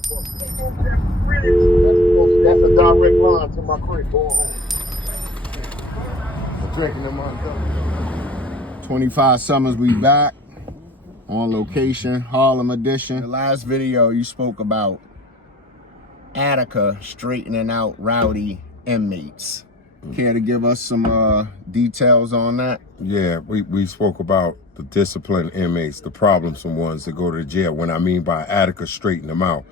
That's a direct line to my crib going home. I'm drinking in my 25 Summers, we back on location, Harlem edition. The last video you spoke about Attica straightening out rowdy inmates. Care to give us some details on that? Yeah, we spoke about the disciplined inmates, the problemsome ones that go to jail. What I mean by Attica straighten them out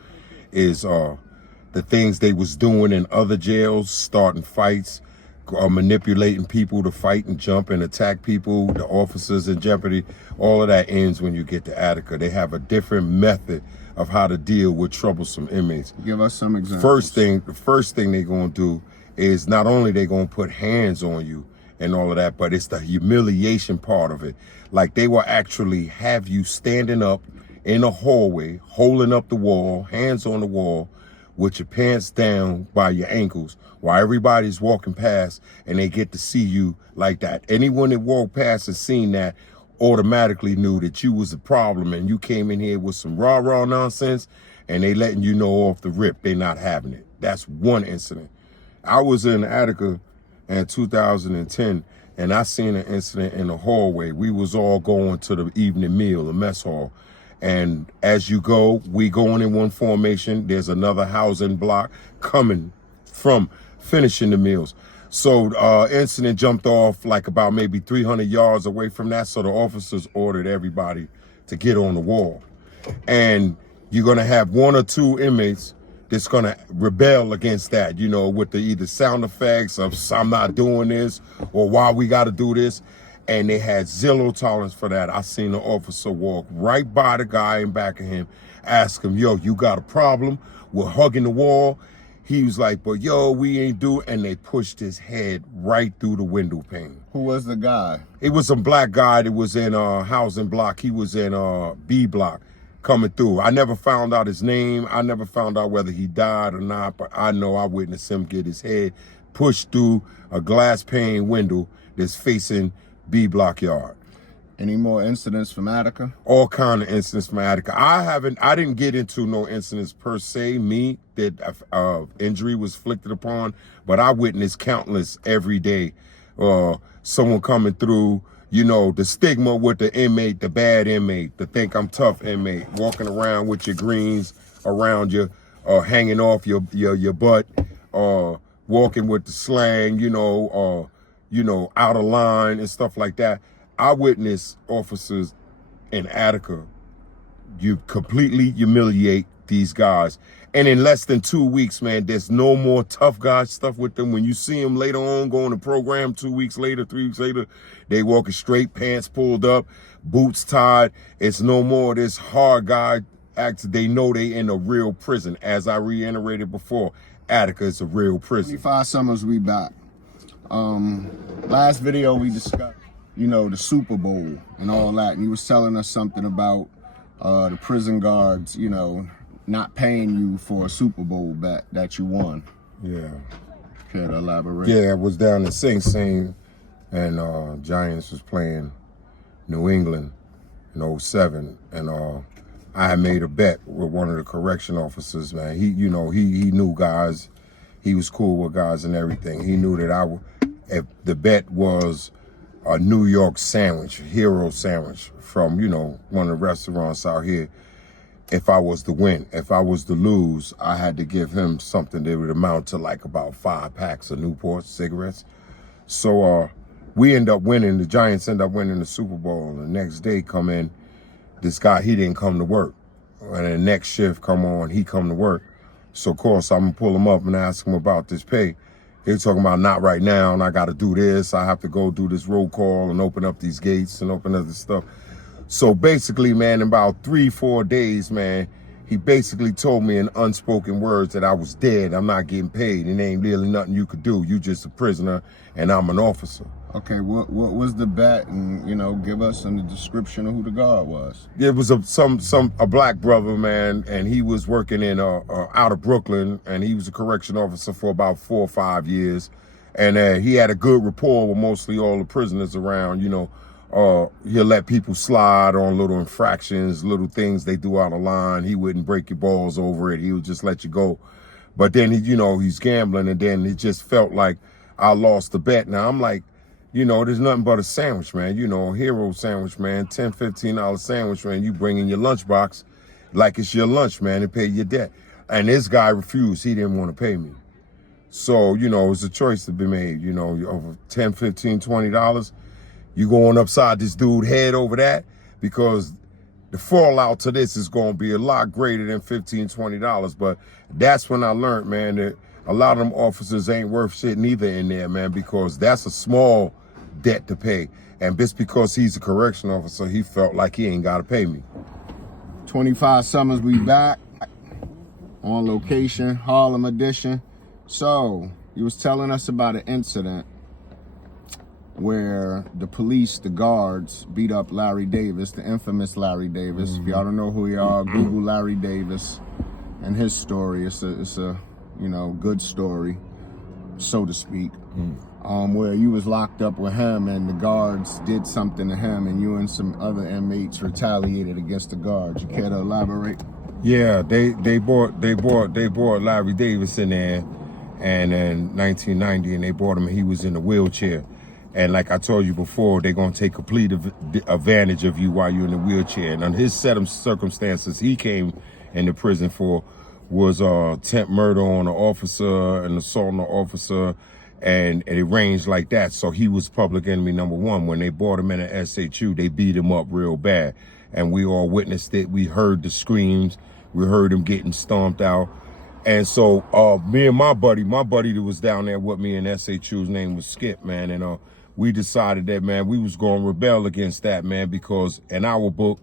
is the things they was doing in other jails, starting fights, manipulating people to fight and jump and attack people, the officers in jeopardy. All of that ends when you get to Attica. They have a different method of how to deal with troublesome inmates. Give us some examples. The first thing they're gonna do is not only they gonna put hands on you and all of that, but it's the humiliation part of it. Like they will actually have you standing up in a hallway, holding up the wall, hands on the wall, with your pants down by your ankles while everybody's walking past and they get to see you like that. Anyone that walked past and seen that automatically knew that you was a problem and you came in here with some rah-rah nonsense and they letting you know off the rip they not having it. That's one incident. I was in Attica in 2010 and I seen an incident in the hallway. We was all going to the evening meal, the mess hall. And as you go, we going in one formation. There's another housing block coming from finishing the meals. So incident jumped off like about maybe 300 yards away from that. So the officers ordered everybody to get on the wall. And you're going to have one or two inmates that's going to rebel against that, you know, with the either sound effects of I'm not doing this or why we got to do this. And they had zero tolerance for that. I seen the officer walk right by the guy in back of him, ask him, yo, you got a problem? We're hugging the wall. He was like, but yo, we ain't do, and they pushed his head right through the window pane. Who was the guy? It was a black guy that was in housing block. He was in B block coming through. I never found out his name. I never found out whether he died or not, but I know I witnessed him get his head pushed through a glass pane window that's facing B block yard. Any more incidents from Attica? All kind of incidents from Attica. I didn't get into no incidents per se, me, that injury was inflicted upon, but I witnessed countless every day. Someone coming through, you know, the stigma with the inmate, the bad inmate, the think I'm tough inmate, walking around with your greens around you, hanging off your butt, walking with the slang, you know, out of line and stuff like that. I witnessed officers in Attica, you completely humiliate these guys. And in less than 2 weeks, man, there's no more tough guy stuff with them. When you see them later on going to program 2 weeks later, 3 weeks later, they walking straight, pants pulled up, boots tied. It's no more this hard guy act. They know they in a real prison. As I reiterated before, Attica is a real prison. 25 Summers, we back. Last video we discussed, you know, the Super Bowl and all that, and you was telling us something about the prison guards, you know, not paying you for a Super Bowl bet that you won. Yeah. Care to elaborate? Yeah, it was down in Sing Sing, and Giants was playing New England in 07, and I had made a bet with one of the correction officers, man. He knew guys. He was cool with guys and everything. He knew that if the bet was a New York sandwich, hero sandwich from, you know, one of the restaurants out here, if I was to win. If I was to lose, I had to give him something that would amount to like about 5 packs of Newport cigarettes. So we end up winning. The Giants end up winning the Super Bowl. And the next day come in, this guy, he didn't come to work. And the next shift come on, he come to work. So, of course, I'm going to pull him up and ask him about this pay. They're talking about not right now, and I got to do this. I have to go do this roll call and open up these gates and open up this stuff. So basically, man, in about 3-4 days, man, he basically told me in unspoken words that I was dead. I'm not getting paid. And there ain't really nothing you could do. You just a prisoner, and I'm an officer. Okay, what was the bet? And, you know, give us a description of who the guard was. It was a black brother, man, and he was working in out of Brooklyn, and he was a correction officer for about 4 or 5 years. And he had a good rapport with mostly all the prisoners around, you know. He'll let people slide on little infractions, little things they do out of line. He wouldn't break your balls over it. He would just let you go. But then, he's gambling, and then it just felt like I lost the bet. Now, I'm like, there's nothing but a sandwich, man. A hero sandwich, man, $10, $15 sandwich, man. You bring in your lunchbox like it's your lunch, man, and pay your debt. And this guy refused. He didn't want to pay me. So, it was a choice to be made, over $10, $15, $20. You going upside this dude's head over that, because the fallout to this is going to be a lot greater than $15, $20. But that's when I learned, man, that a lot of them officers ain't worth shit neither in there, man, because that's a small debt to pay. And just because he's a correction officer, he felt like he ain't got to pay me. 25 summers, we back on location, Harlem edition. So, he was telling us about an incident where the police, the guards, beat up Larry Davis, the infamous Larry Davis. If y'all don't know who you are, Google Larry Davis and his story. It's a good story, so to speak. Where you was locked up with him and the guards did something to him, and you and some other inmates retaliated against the guards. You care to elaborate? Yeah, they brought Larry Davis in there, and in 1990, and they brought him. He was in a wheelchair. And like I told you before, they're going to take complete advantage of you while you're in the wheelchair. And on his set of circumstances he came into prison for was attempt murder on an officer, and assault on an officer, and it ranged like that. So he was public enemy number one. When they brought him in at SHU, they beat him up real bad. And we all witnessed it. We heard the screams. We heard him getting stomped out. And so me and my buddy that was down there with me in SHU, his name was Skip, man. And we decided that, man, we was going to rebel against that, man, because in our book,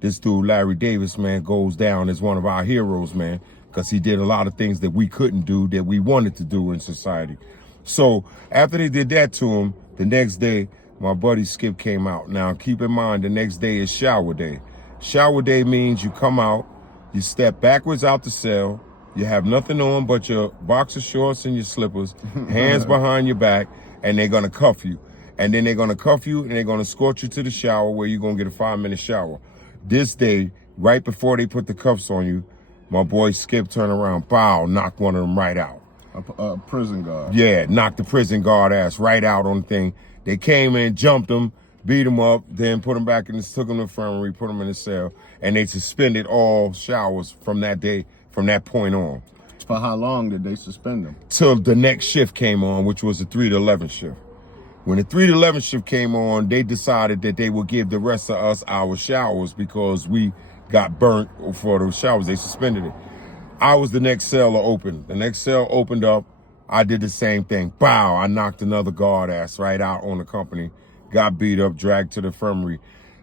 this dude, Larry Davis, man, goes down as one of our heroes, man, because he did a lot of things that we couldn't do, that we wanted to do in society. So after they did that to him, the next day, my buddy Skip came out. Now, keep in mind, the next day is shower day. Shower day means you come out, you step backwards out the cell, you have nothing on but your boxer shorts and your slippers, hands behind your back, and they're going to cuff you. And then they're going to cuff you, and they're going to escort you to the shower, where you're going to get a 5-minute shower. This day, right before they put the cuffs on you, my boy Skip turned around, pow, knocked one of them right out. A prison guard. Yeah, knocked the prison guard ass right out on the thing. They came in, jumped him, beat him up, then put him back in, took him to the infirmary, put him in the cell, and they suspended all showers from that day, from that point on. For how long did they suspend them? Till the next shift came on, which was the 3 to 11 shift. When the 3 to 11 shift came on, they decided that they would give the rest of us our showers because we got burnt for the showers. They suspended it. I was the next cell to open. The next cell opened up. I did the same thing. Bow! I knocked another guard ass right out on the company. Got beat up, dragged to the infirmary,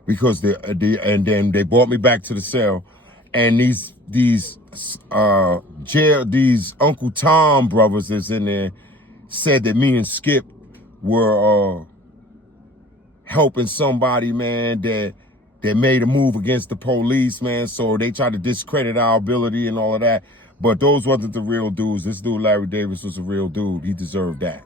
because and then they brought me back to the cell. And these Uncle Tom brothers that's in there said that me and Skip were helping somebody, man, that made a move against the police, man. So they tried to discredit our ability and all of that. But those wasn't the real dudes. This dude, Larry Davis, was a real dude. He deserved that.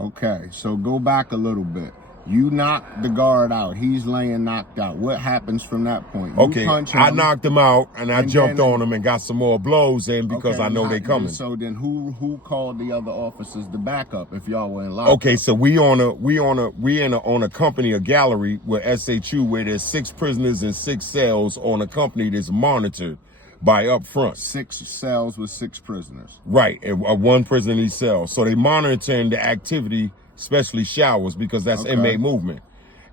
Okay, so go back a little bit. You knocked the guard out. He's laying knocked out. What happens from that point? Okay, I knocked him out, and I jumped on him and got some more blows in because I know they coming. So then who called the other officers to back up if y'all were in lockup? Okay, so we on a company, a gallery with SHU, where there's 6 prisoners in 6 cells on a company that's monitored by up front. 6 cells with 6 prisoners. Right, and 1 prisoner in each cell. So they monitoring the activity, especially showers, because that's inmate movement.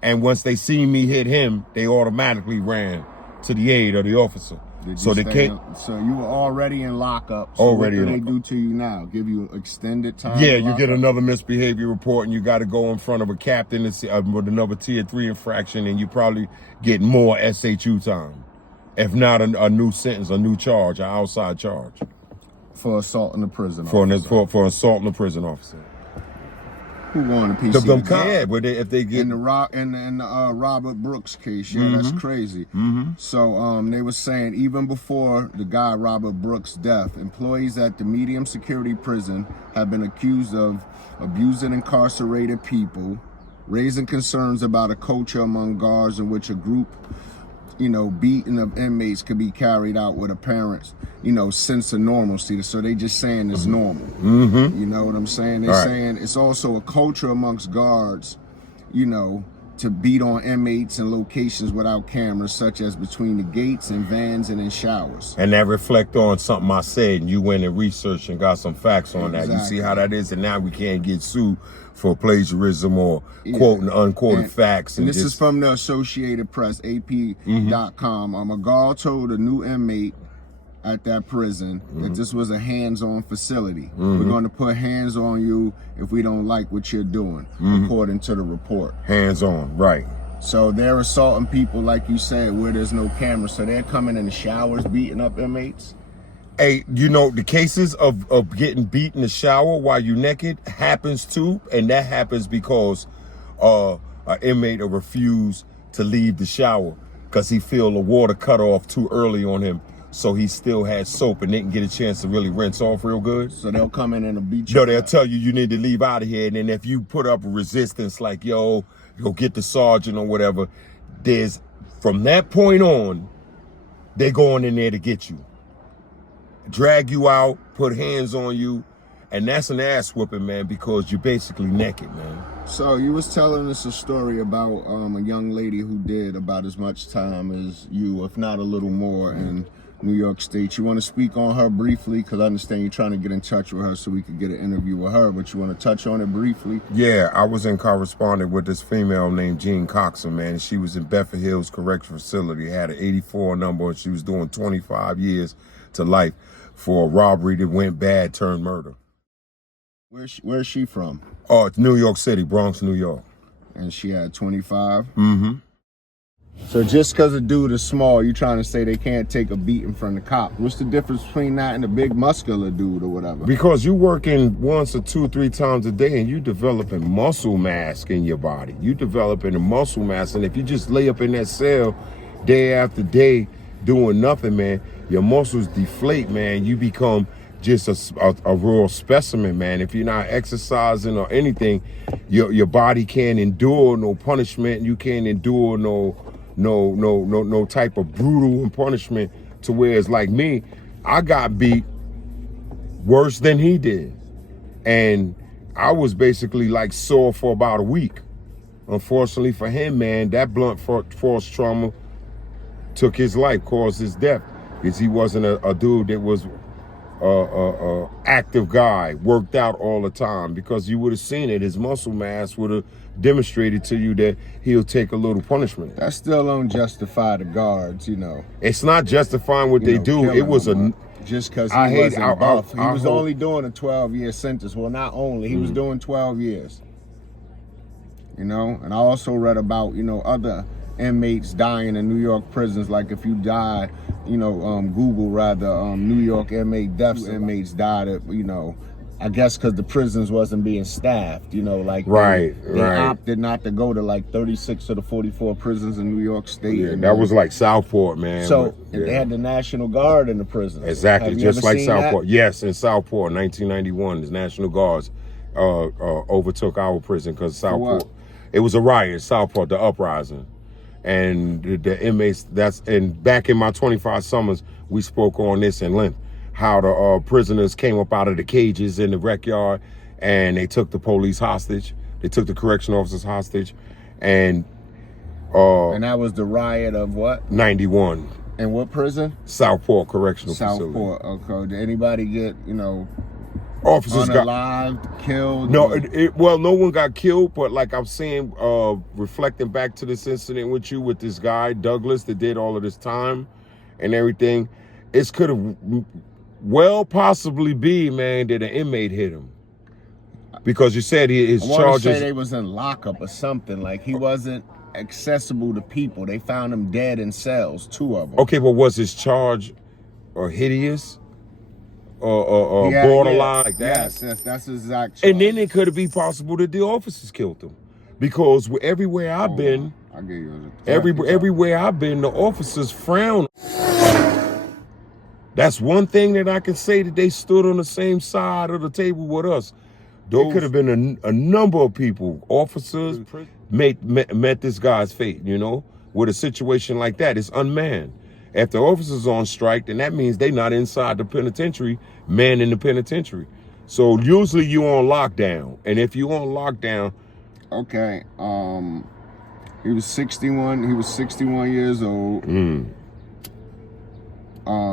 And once they see me hit him, they automatically ran to the aid of the officer. So they can't. So you were already in lockup. So already. What do they do to you now? Give you extended time? Yeah, you get another misbehavior report, and you got to go in front of a captain with another tier 3 infraction, and you probably get more SHU time, if not a new sentence, a new charge, an outside charge. For assaulting a prison officer. For assaulting a prison officer. Who going to PC? Yeah, but if they get in the Robert Brooks case, yeah, that's crazy. So they were saying even before the guy Robert Brooks' death, employees at the medium security prison have been accused of abusing incarcerated people raising concerns about a culture among guards in which a group, beating of inmates could be carried out with apparent, sense of normalcy. So they just saying it's normal. You know what I'm saying? They're saying it's also a culture amongst guards, to beat on inmates in locations without cameras, such as between the gates and vans and in showers. And that reflect on something I said, and you went and researched and got some facts on that. You see how that is, and now we can't get sued for plagiarism or quoting unquoted facts. And this is from the Associated Press, AP.com. A guard told a new inmate at that prison that this was a hands-on facility. We're going to put hands on you if we don't like what you're doing, according to the report. Hands-on, right. So they're assaulting people, like you said, where there's no camera. So they're coming in the showers, beating up inmates. Hey, the cases of getting beat in the shower while you naked happens too, and that happens because an inmate will refuse to leave the shower because he feel the water cut off too early on him. So he still had soap and didn't get a chance to really rinse off real good. So they'll come in and beat you. No, they'll tell you need to leave out of here. And then if you put up a resistance like, yo, go get the sergeant or whatever, from that point on, they're going in there to get you. Drag you out, put hands on you. And that's an ass whooping, man, because you're basically naked, man. So you was telling us a story about a young lady who did about as much time as you, if not a little more, in New York State. You want to speak on her briefly? Because I understand you're trying to get in touch with her so we could get an interview with her, but you want to touch on it briefly? Yeah, I was in correspondence with this female named Jean Coxon, man. She was in Bedford Hills Correctional Facility, had an 84 number, and she was doing 25 years to life for a robbery that went bad turned murder. Where's she from? Oh, it's New York City, Bronx, New York. And she had 25? So just because a dude is small, you trying to say they can't take a beating from the cop. What's the difference between that and a big muscular dude or whatever? Because you working once or 2-3 times a day and you developing muscle mass in your body. You developing a muscle mass, and if you just lay up in that cell day after day doing nothing, man, your muscles deflate, man. You become just a raw specimen, man. If you're not exercising or anything, your body can't endure no punishment. You can't endure no type of brutal punishment, to where it's like me, I got beat worse than he did. And I was basically like sore for about a week. Unfortunately for him, man, that blunt force trauma took his life, caused his death, because he wasn't a dude that was active guy, worked out all the time, because you would have seen it. His muscle mass would have demonstrated to you that he'll take a little punishment. That still don't justify the guards, It's not justifying what they do. It was just because he wasn't buff. He was only doing a 12-year sentence. Well, not only, he was doing 12 years. And I also read about, other inmates dying in New York prisons. Like if you die, Google rather, New York inmate deaths. Inmates died at, I guess because the prisons wasn't being staffed, like they opted not to go to like 36 of the 44 prisons in New York State. Yeah, that was like Southport, man. So they had the National Guard in the prison. Exactly, just like Southport. Yes, in Southport, 1991, the National Guards overtook our prison because Southport. It was a riot, Southport, the uprising. And the inmates, and back in my 25 summers, we spoke on this in length, how the prisoners came up out of the cages in the rec yard and they took the police hostage. They took the correction officers hostage. And that was the riot of what? 91. And what prison? Southport Correctional Facility. Southport, okay. Did anybody get, officers unalived, killed? No, well, no one got killed, but like I'm saying, reflecting back to this incident with this guy, Douglas, that did all of this time and everything, it could have well possibly be, man, that an inmate hit him. Because you said his charges... I want to say they was in lockup or something, like he wasn't accessible to people. They found him dead in cells, 2 of them. Okay, but was his charge hideous? Or borderline like that? Yes, that's exact charge. And then it could be possible that the officers killed him. Because everywhere I've been, I get you. everywhere I've been, the officers frown. That's one thing that I can say, that they stood on the same side of the table with us. It could have been a number of people, officers, met this guy's fate, you know? With a situation like that, it's unmanned. If the officers on strike, then that means they not inside the penitentiary, man in the penitentiary. So usually you on lockdown. And if you on lockdown... Okay, he was 61 years old.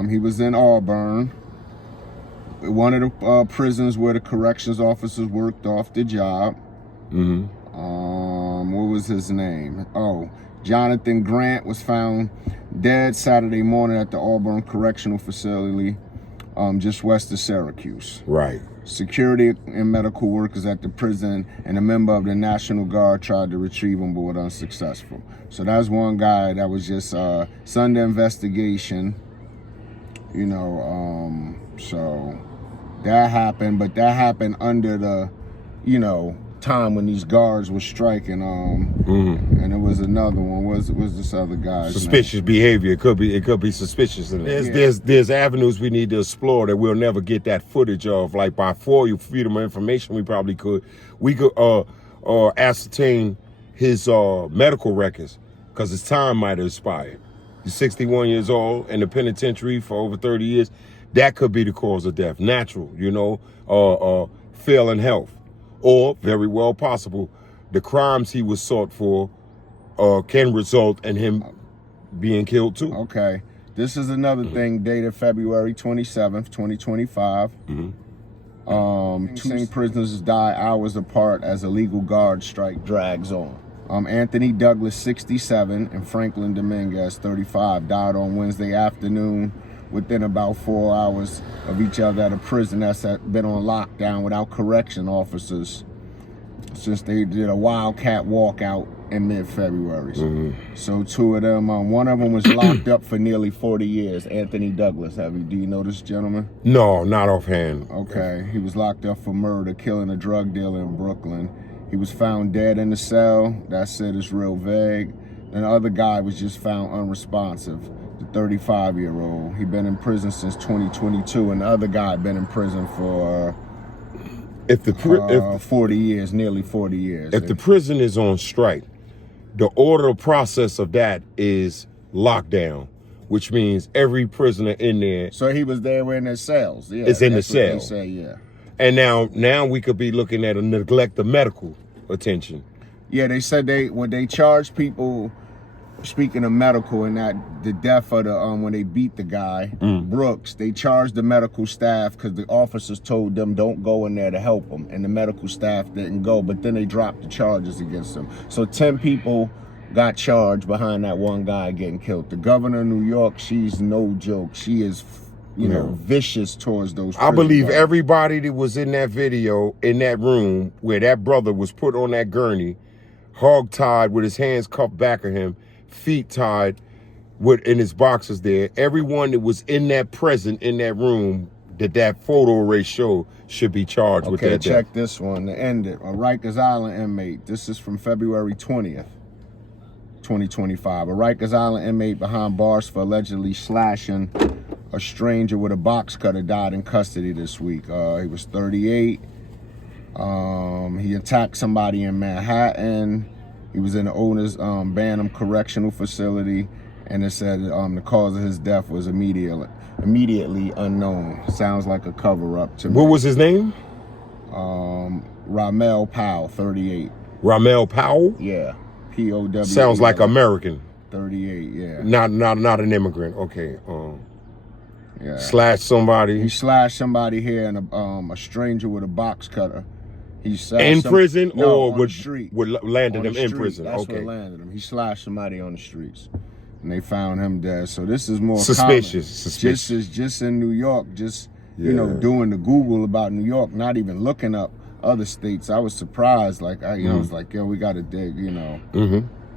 He was in Auburn, one of the prisons where the corrections officers worked off the job. What was his name? Oh, Jonathan Grant was found dead Saturday morning at the Auburn Correctional Facility, just west of Syracuse. Right. Security and medical workers at the prison and a member of the National Guard tried to retrieve him but were unsuccessful. So that's one guy that was just Sunday investigation, you know, so that happened, but that happened under the, you know, time when these guards were striking, and there was another one. Was this other guy? Suspicious behavior. It could be suspicious. And there's avenues we need to explore that we'll never get that footage of. Like by FOIA, Freedom of Information, we probably could. We could ascertain his medical records because his time might have expired. He's 61 years old in the penitentiary for over 30 years. That could be the cause of death. Natural, you know, failing health. Or, very well possible, the crimes he was sought for can result in him being killed too. Okay. This is another thing dated February 27th, 2025. Two same prisoners die hours apart as a legal guard strike drags on. Anthony Douglas, 67, and Franklin Dominguez, 35, died on Wednesday afternoon within about 4 hours of each other at a prison that's been on lockdown without correction officers since they did a wildcat walkout in mid-February. So two of them, one of them was locked up for nearly 40 years, Anthony Douglas. Do you know this gentleman? No, not offhand. Okay, he was locked up for murder, killing a drug dealer in Brooklyn. He was found dead in the cell. That said is real vague. And the other guy was just found unresponsive. The 35-year-old. He'd been in prison since 2022, and the other guy had been in prison for 40 years, nearly 40 years. If the prison is on strike, the order process of that is lockdown, which means every prisoner in there. So he was there in their cells. Yeah, it's in the cell. They say, yeah. And now we could be looking at a neglect of medical attention. Yeah, they said when they charge people. Speaking of medical and that the death of the when they beat the guy Brooks, they charged the medical staff because the officers told them don't go in there to help them, and the medical staff didn't go. But then they dropped the charges against them. So 10 people got charged behind that one guy getting killed. The governor of New York, she's no joke. She is, you know, vicious towards those. I believe guys. Everybody that was in that video in that room where that brother was put on that gurney, hog-tied with his hands cuffed back of him, feet tied in his boxes there. Everyone that was in that present in that room that photo array showed should be charged with that. Okay, check this one to end it. A Rikers Island inmate. This is from February 20th, 2025. A Rikers Island inmate behind bars for allegedly slashing a stranger with a box cutter died in custody this week. He was 38. He attacked somebody in Manhattan. He was in the owner's Banham Correctional Facility, and it said the cause of his death was immediately unknown. Sounds like a cover-up to me. What was his name? Ramel Powell, 38. Ramel Powell? Yeah, P-O-W. Sounds like American. 38, yeah. Not an immigrant. Okay. Yeah. Slashed somebody. He slashed somebody here, and a stranger with a box cutter. He in prison or on the street. Would landed him in street. prison? That's okay. what landed him. He slashed somebody on the streets, and they found him dead. So this is more suspicious. Common. Suspicious. Just in New York, you know, doing the Google about New York, not even looking up other states. I was surprised. Like I was like, yo, we got to dig, you know,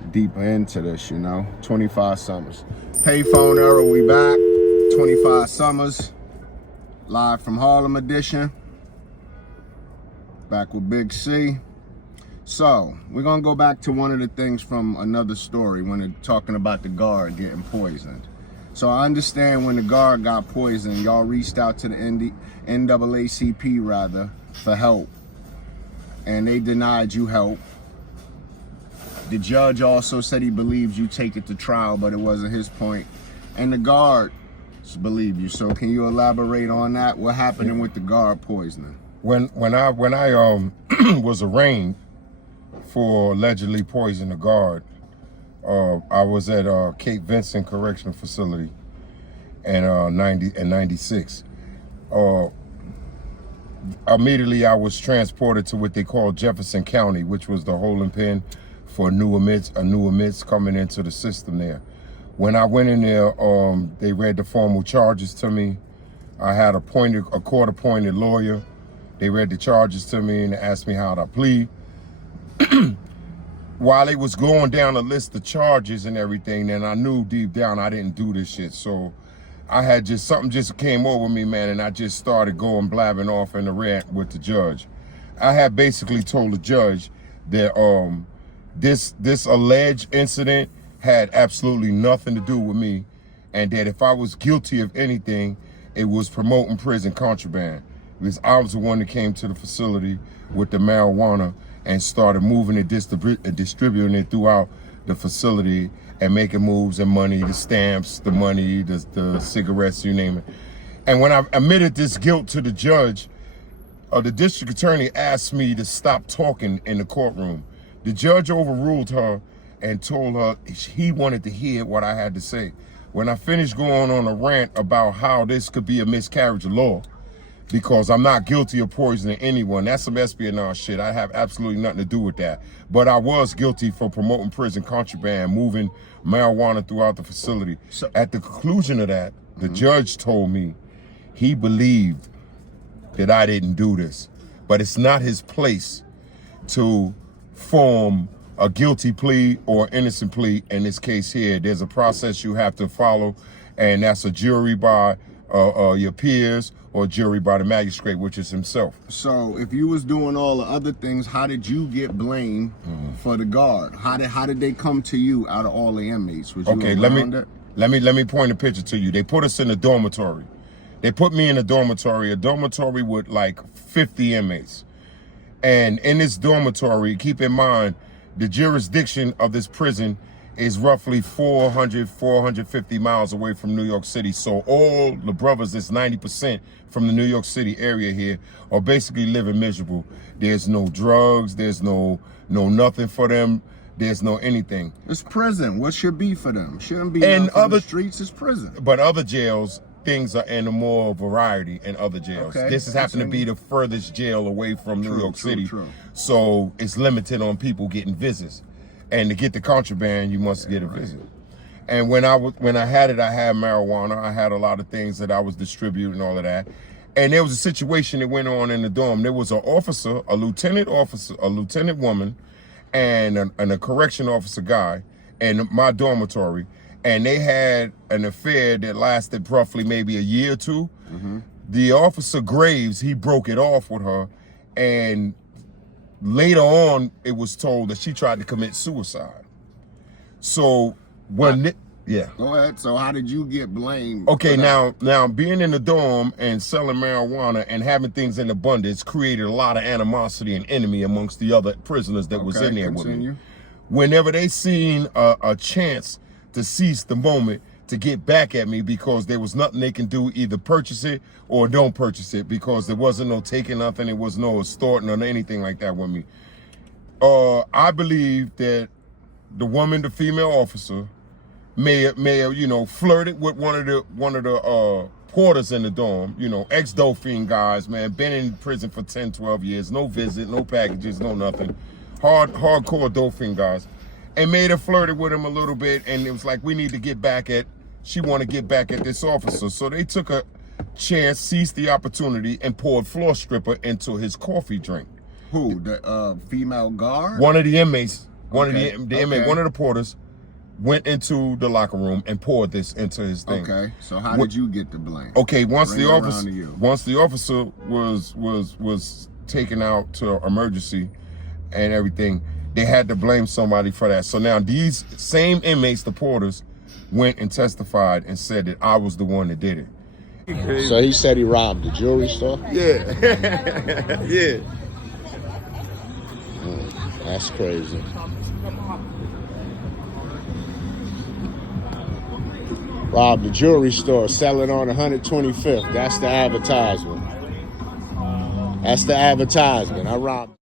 deeper into this. You know, 25 Summers. Payphone era, we back. 25 Summers, live from Harlem edition. Back with Big C. So, we're going to go back to one of the things from another story when they're talking about the guard getting poisoned. So, I understand when the guard got poisoned, y'all reached out to the NAACP, for help. and they denied you help. The judge also said he believes you take it to trial, but it wasn't his point. And the guards believe you. So can you elaborate on that? What happened with the guard poisoning? When I was arraigned for allegedly poisoning a guard, I was at Cape Vincent Correctional Facility in 96. Immediately I was transported to what they call Jefferson County, which was the holding pen for new inmates coming into the system there. When I went in there, they read the formal charges to me. I had a court-appointed lawyer. They read the charges to me and asked me how to plead. While they was going down the list of charges and everything, then I knew deep down I didn't do this shit. So I had something just came over me, man, and I just started going blabbing off in the rant with the judge. I had basically told the judge that this alleged incident had absolutely nothing to do with me, and that if I was guilty of anything, it was promoting prison contraband. Because I was the one that came to the facility with the marijuana and started moving it, distributing it throughout the facility and making moves and money, the stamps, the money, the cigarettes, you name it. And when I admitted this guilt to the judge, the district attorney asked me to stop talking in the courtroom. The judge overruled her and told her he wanted to hear what I had to say. When I finished going on a rant about how this could be a miscarriage of law, because I'm not guilty of poisoning anyone. That's some espionage shit. I have absolutely nothing to do with that. But I was guilty for promoting prison contraband, moving marijuana throughout the facility. So at the conclusion of that, the judge told me he believed that I didn't do this. But it's not his place to form a guilty plea or innocent plea. In this case here, there's a process you have to follow, and that's a jury by your peers or jury by the magistrate, which is himself. So if you was doing all the other things, how did you get blamed for the guard? How did they come to you out of all the inmates? Was you okay, let me point a picture to you. They put us in a dormitory. They put me in a dormitory with like 50 inmates. And in this dormitory, keep in mind, the jurisdiction of this prison is roughly 450 miles away from New York City. So all the brothers that's 90% from the New York City area here are basically living miserable. There's no drugs, there's no nothing for them, there's no anything. It's prison. What should be for them? Shouldn't be in the streets, it's prison. But other jails, things are in a more variety in other jails. Okay. This has happened to be the furthest jail away from New York City. So it's limited on people getting visits. And to get the contraband, you must get a visit. And when I had marijuana. I had a lot of things that I was distributing, all of that. And there was a situation that went on in the dorm. There was an officer, a lieutenant woman, and a correction officer guy in my dormitory. And they had an affair that lasted roughly maybe a year or two. The officer Graves, he broke it off with her, and later on, it was told that she tried to commit suicide. So when Go ahead. So how did you get blamed? Okay, now being in the dorm and selling marijuana and having things in abundance created a lot of animosity and enemy amongst the other prisoners that was in there with me. Whenever they seen a chance to seize the moment to get back at me, because there was nothing they can do, either purchase it or don't purchase it, because there wasn't no taking nothing, there was no extorting or anything like that with me. I believe that the female officer may have, flirted with one of the porters in the dorm, ex-Dauphine guys, man, been in prison for 10, 12 years, no visit, no packages, no nothing. Hardcore Dauphine guys. And may have flirted with him a little bit, and it was like, she want to get back at this officer. So they took a chance, seized the opportunity, and poured floor stripper into his coffee drink. Who? The female guard? One of the inmates, one of the porters went into the locker room and poured this into his thing. Okay, so how did you get the blame? Okay, once the officer was taken out to emergency and everything, they had to blame somebody for that. So now these same inmates, the porters, went and testified and said that I was the one that did it. So he said he robbed the jewelry store? Yeah. Yeah. That's crazy. Robbed the jewelry store, selling on 125th. That's the advertisement. That's the advertisement. I robbed.